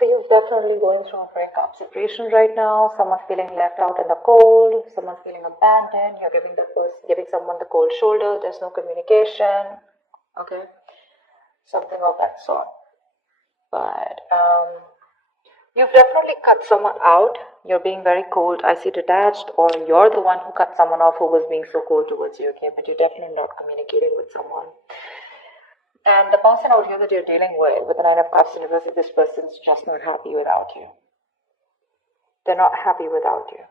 For you, definitely going through a breakup situation right now. Someone feeling left out in the cold. Someone feeling abandoned. You're giving someone the cold shoulder. There's no communication. Okay, something of that sort. But you've definitely cut someone out. You're being very cold. I see detached, or you're the one who cut someone off who was being so cold towards you. Okay, but you're definitely not communicating with someone. And the person out here that you're dealing with the Nine of Cups in reverse, this person's just not happy without you. They're not happy without you.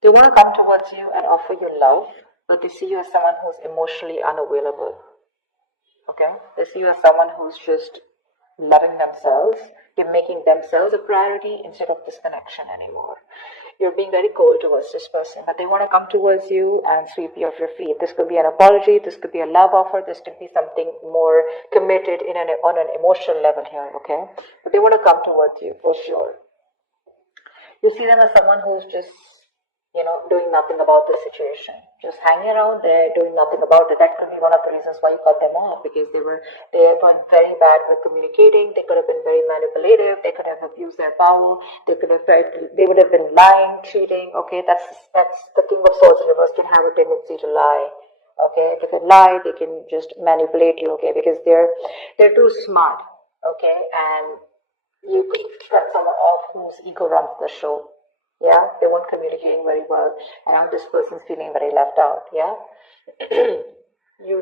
They want to come towards you and offer you love, but they see you as someone who's emotionally unavailable. Okay? They see you as someone who's just loving themselves. They're making themselves a priority instead of this connection anymore. You're being very cold towards this person, but they want to come towards you and sweep you off your feet. This could be an apology, this could be a love offer, this could be something more committed on an emotional level here, okay? But they want to come towards you for sure. You see them as someone who's just, doing nothing about the situation. Just hanging around there, doing nothing about it. That could be one of the reasons why you cut them off, because they were very bad with communicating. They could have been very manipulative. They could have abused their power. They would have been lying, cheating. Okay, that's the King of Swords in reverse can have a tendency to lie. Okay, they can lie. They can just manipulate you. Okay, because they're too smart. Okay, and you could cut someone off whose ego runs the show. Yeah, they weren't communicating very well, and now this person's feeling very left out. Yeah, you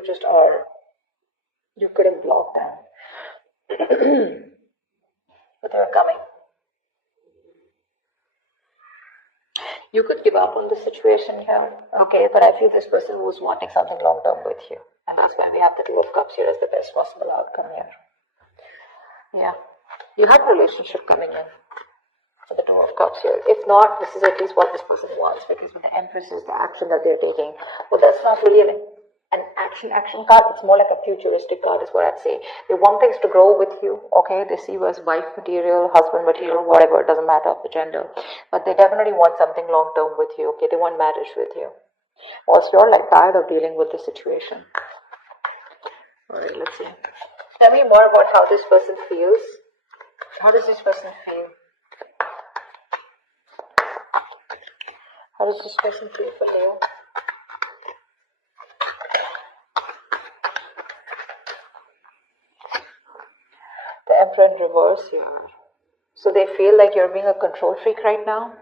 couldn't block them, but they're coming. You could give up on the situation here, okay, but I feel this person was wanting something long term with you, and that's why we have the Two of Cups here as the best possible outcome here. Yeah, you have a relationship coming in. For the Two of Cups here. If not, this is at least what this person wants, because with the Empress is the action that they're taking. But that's not really an action card. It's more like a futuristic card is what I'd say. They want things to grow with you, okay? They see you as wife material, husband material, whatever, it doesn't matter the gender. But they definitely want something long term with you, okay? They want marriage with you. Also, you're like tired of dealing with the situation. Alright, let's see. Tell me more about how this person feels. How does this person feel? How does this person feel for you? The Emperor in reverse here. So they feel like you're being a control freak right now.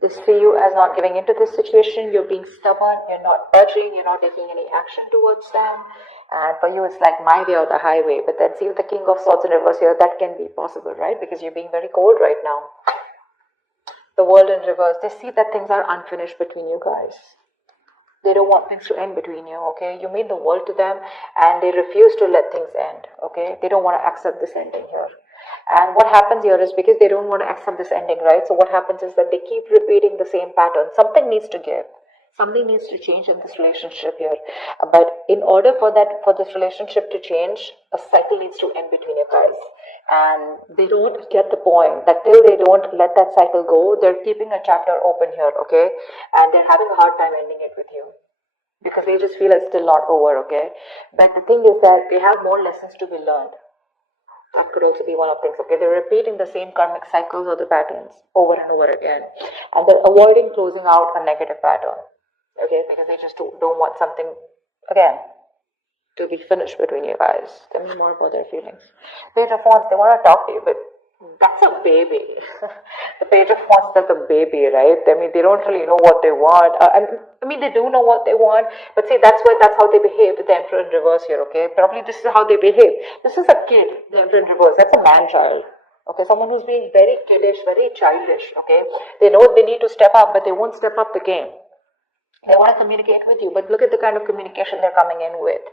They see you as not giving into this situation. You're being stubborn. You're not budging. You're not taking any action towards them. And for you, it's like my way or the highway. But then see with the King of Swords in reverse here, that can be possible, right? Because you're being very cold right now. The World in reverse, they see that things are unfinished between you guys. They don't want things to end between you, okay? You mean the world to them and they refuse to let things end, okay? They don't want to accept this ending here. And what happens here is because they don't want to accept this ending, right? So what happens is that they keep repeating the same pattern. Something needs to give. Something needs to change in this relationship here. But in order for this relationship to change, a cycle needs to end between you guys. And they don't get the point that till they don't let that cycle go, they're keeping a chapter open here, okay? And they're having a hard time ending it with you because they just feel it's still not over, okay? But the thing is that they have more lessons to be learned. That could also be one of the things, okay? They're repeating the same karmic cycles or the patterns over and over again. And they're avoiding closing out a negative pattern, okay? Because they just don't want something, again, to be finished between you guys. Tell me more about their feelings. Page of Wands, they want to talk to you, but that's a baby. The Page of Wands, that's a baby, right? I mean, they don't really know what they want. They do know what they want, but see, that's how they behave with the Emperor in reverse here, okay? Probably this is how they behave. This is a kid, the Emperor in reverse. That's a man-child. Okay, someone who's being very kiddish, very childish, okay? They know they need to step up, but they won't step up the game. They want to communicate with you, but look at the kind of communication they're coming in with.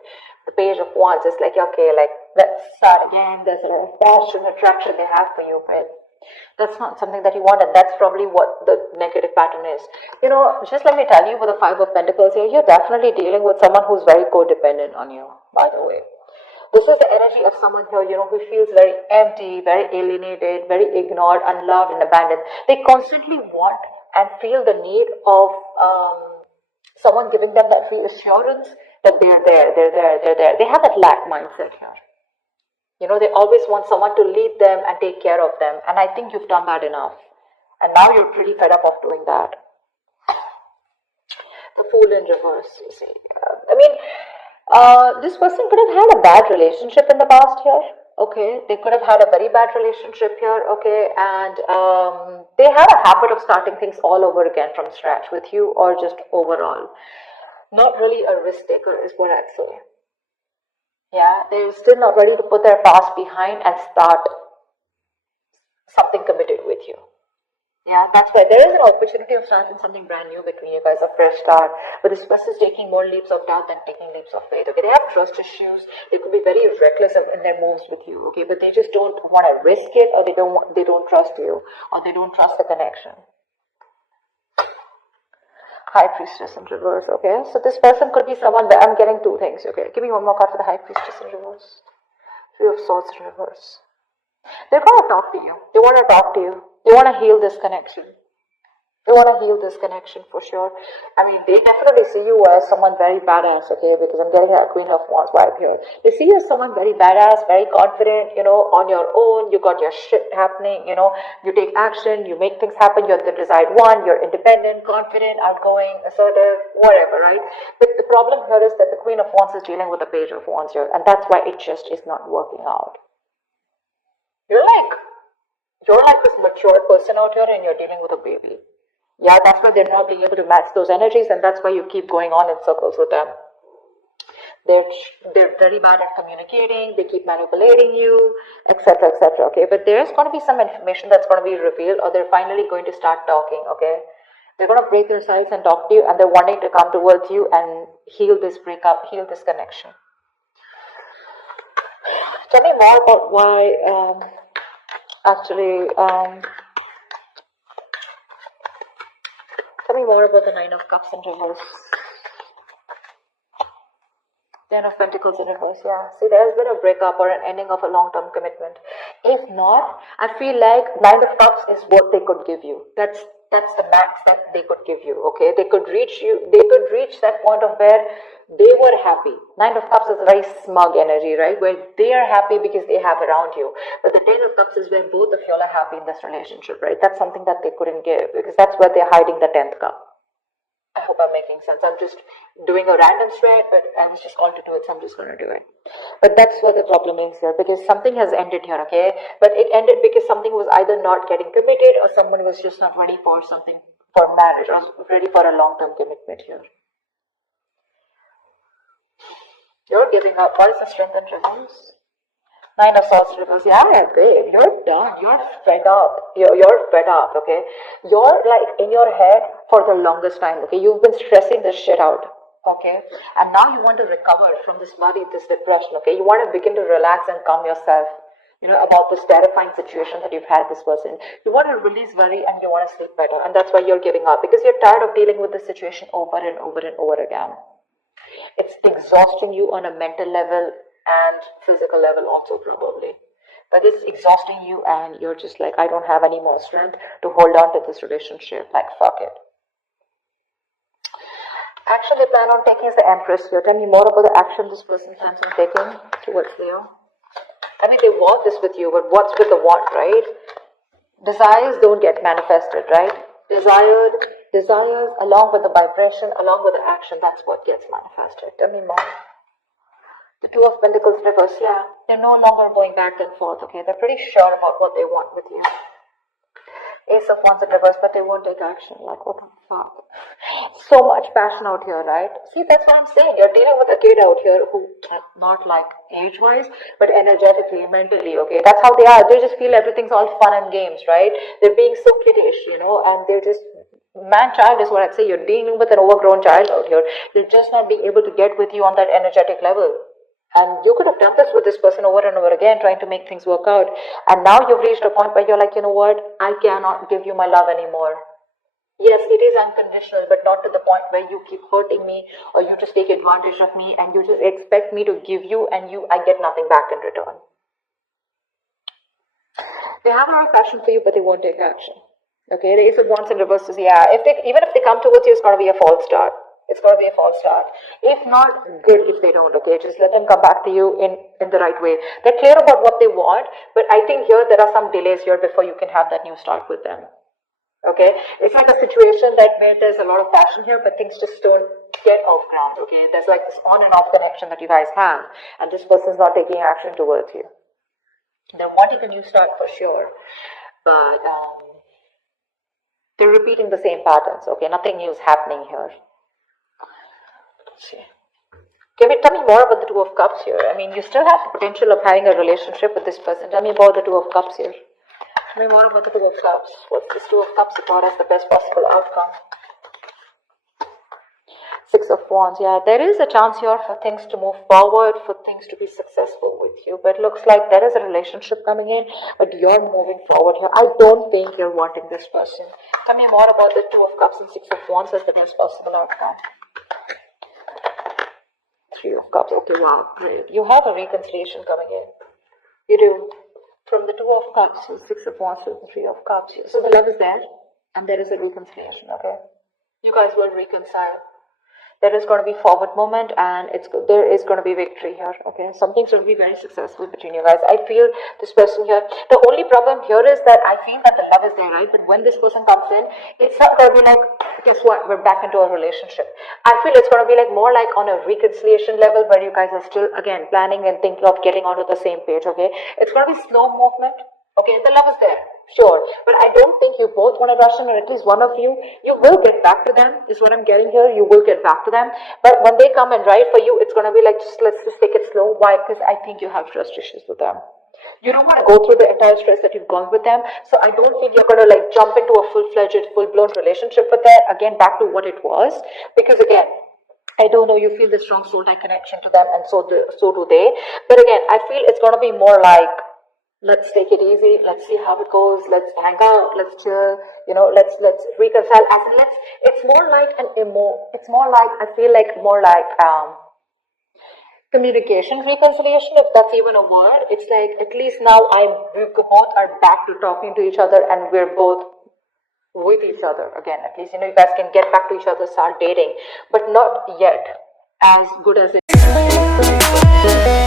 The Page of Wands is like, okay, like, let's start again. There's a lot of passion, attraction they have for you, but that's not something that you want, and that's probably what the negative pattern is. Just let me tell you, with the Five of Pentacles here, you're definitely dealing with someone who's very codependent on you, by the way. This is the energy of someone here, who feels very empty, very alienated, very ignored, unloved, and abandoned. They constantly want and feel the need of someone giving them that reassurance that they're there. They have that lack mindset here. You know, they always want someone to lead them and take care of them. And I think you've done that enough. And now you're pretty fed up of doing that. The Fool in reverse, you see. This person could have had a bad relationship in the past here. Okay, they could have had a very bad relationship here. Okay, and they have a habit of starting things all over again from scratch with you, or just overall. Not really a risk taker is what I'd say. Yeah, they're still not ready to put their past behind and start something committed with you. Yeah, that's right. There is an opportunity of starting something brand new between you guys, a fresh start. But this person is taking more leaps of doubt than taking leaps of faith. Okay, they have trust issues. They could be very reckless in their moves with you. Okay, but they just don't want to risk it, or they don't trust you, or they don't trust the connection. High Priestess in reverse. Okay, so this person could be someone. I'm getting two things. Okay, give me one more card for the High Priestess in reverse. Three of Swords in reverse. They're going to talk to you. They want to talk to you. They want to heal this connection. They want to heal this connection for sure. I mean, they definitely see you as someone very badass, okay, because I'm getting a Queen of Wands vibe here. They see you as someone very badass, very confident, you know, on your own. You got your shit happening, you know, you take action, you make things happen, you're the desired one, you're independent, confident, outgoing, assertive, whatever, right? But the problem here is that the Queen of Wands is dealing with the Page of Wands here, and that's why it just is not working out. You're like this mature person out here, and you're dealing with a baby. Yeah, that's why they're not being able to match those energies, and that's why you keep going on in circles with them. They're very bad at communicating. They keep manipulating you, etc., etc. Okay, but there's going to be some information that's going to be revealed, or they're finally going to start talking. Okay, they're going to break their silence and talk to you, and they're wanting to come towards you and heal this breakup, heal this connection. Tell me more about why. Tell me more about the Nine of Cups in reverse. Ten of Pentacles in reverse, yeah. See, there's been a breakup or an ending of a long-term commitment. If not, I feel like Nine of Cups is what they could give you. That's the max that they could give you, okay? They could reach that point of where they were happy. Nine of Cups is a very smug energy, right? Where they are happy because they have around you. But the Ten of Cups is where both of y'all are happy in this relationship, right? That's something that they couldn't give, because that's where they're hiding the 10th cup. I hope I'm making sense. I'm just doing a random spread, but I was just called to do it, so I'm just going to do it. But that's what the problem is here, because something has ended here, okay? But it ended because something was either not getting committed, or someone was just not ready for something, for marriage, or ready for a long-term commitment here. You're giving up. What is the Strength and reverse? Nine of Swords reverse. Yeah, babe, you're done. You're fed up. You're fed up, okay? You're like in your head for the longest time, okay? You've been stressing this shit out, okay? And now you want to recover from this worry, this depression, okay? You want to begin to relax and calm yourself, you know, about this terrifying situation that you've had this person. You want to release worry and you want to sleep better. And that's why you're giving up, because you're tired of dealing with this situation over and over and over again. It's exhausting you on a mental level and physical level also, probably. But it's exhausting you, and you're just like, I don't have any more strength to hold on to this relationship. Like, fuck it. Action they plan on taking is the Empress here. Tell me more about the action this person plans on taking towards Leo. I mean, they want this with you, but what's with the want, right? Desires don't get manifested, right? Desires along with the vibration, along with the action, that's what gets manifested. Tell me more. The Two of Pentacles reverse, yeah. They're no longer going back and forth, okay? They're pretty sure about what they want with you. Ace of Wands in reverse, but they won't take action. Like, what the fuck? So much passion out here, right? See, that's what I'm saying. You're dealing with a kid out here who, not like age-wise, but energetically, mentally, okay? That's how they are. They just feel everything's all fun and games, right? They're being so kiddish, you know, and they're just... Man-child is what I'd say. You're dealing with an overgrown child out here. They're just not being able to get with you on that energetic level. And you could have done this with this person over and over again, trying to make things work out. And now you've reached a point where you're like, you know what? I cannot give you my love anymore. Yes, it is unconditional, but not to the point where you keep hurting me, or you just take advantage of me, and you just expect me to give you, and I get nothing back in return. They have a lot of passion for you, but they won't take action. Okay, the Ace of Wands in reverse is, yeah, even if they come towards you, it's going to be a false start. It's going to be a false start. If not, good if they don't, okay? Just let them come back to you in the right way. They're clear about what they want, but I think here there are some delays here before you can have that new start with them. Okay, it's like a situation that where there's a lot of passion here, but things just don't get off ground. Okay, there's like this on and off connection that you guys have, and this person's not taking action towards you. They're wanting a new start for sure, but they're repeating the same patterns. Okay, nothing new is happening here. Let's see. Tell me more about the Two of Cups here. I mean, you still have the potential of having a relationship with this person. Tell me about the Two of Cups here. Tell me more about the Two of Cups. What's this Two of Cups about as the best possible outcome? Six of Wands. Yeah, there is a chance here for things to move forward, for things to be successful with you. But it looks like there is a relationship coming in, but you're moving forward here. I don't think you're wanting this person. Tell me more about the Two of Cups and Six of Wands as the best possible outcome. Three of Cups. Okay, wow, great. You have a reconciliation coming in. You do. From the Two of Cups to Six of Wands to the Three of Cups. So the love is there, and there is a reconciliation, okay? You guys will reconcile. There is going to be forward movement, and there is going to be victory here, okay? Something's going to be very successful between you guys. I feel this person here. The only problem here is that I feel that the love is there, right? But when this person comes in, it's not going to be like, guess what? We're back into a relationship. I feel it's going to be like more like on a reconciliation level where you guys are still, again, planning and thinking of getting onto the same page, okay? It's going to be slow movement, okay? The love is there. Sure, but I don't think you both want to rush in, or at least one of you. You will get back to them, is what I'm getting here. You will get back to them. But when they come and write for you, it's going to be like, let's just take it slow. Why? Because I think you have trust issues with them. You don't want to go through the entire stress that you've gone with them. So I don't think you're going to like jump into a full-fledged, full-blown relationship with them. Again, back to what it was. Because again, I don't know, you feel the strong soul-tie connection to them, and so do they. But again, I feel it's going to be more like, let's take it easy, let's see how it goes, let's hang out, let's chill, let's reconcile. It's more like it's more like, I feel like more like communication reconciliation, if that's even a word. It's like, at least now we both are back to talking to each other, and we're both with each other again. At least, you guys can get back to each other, start dating, but not yet as good as it is.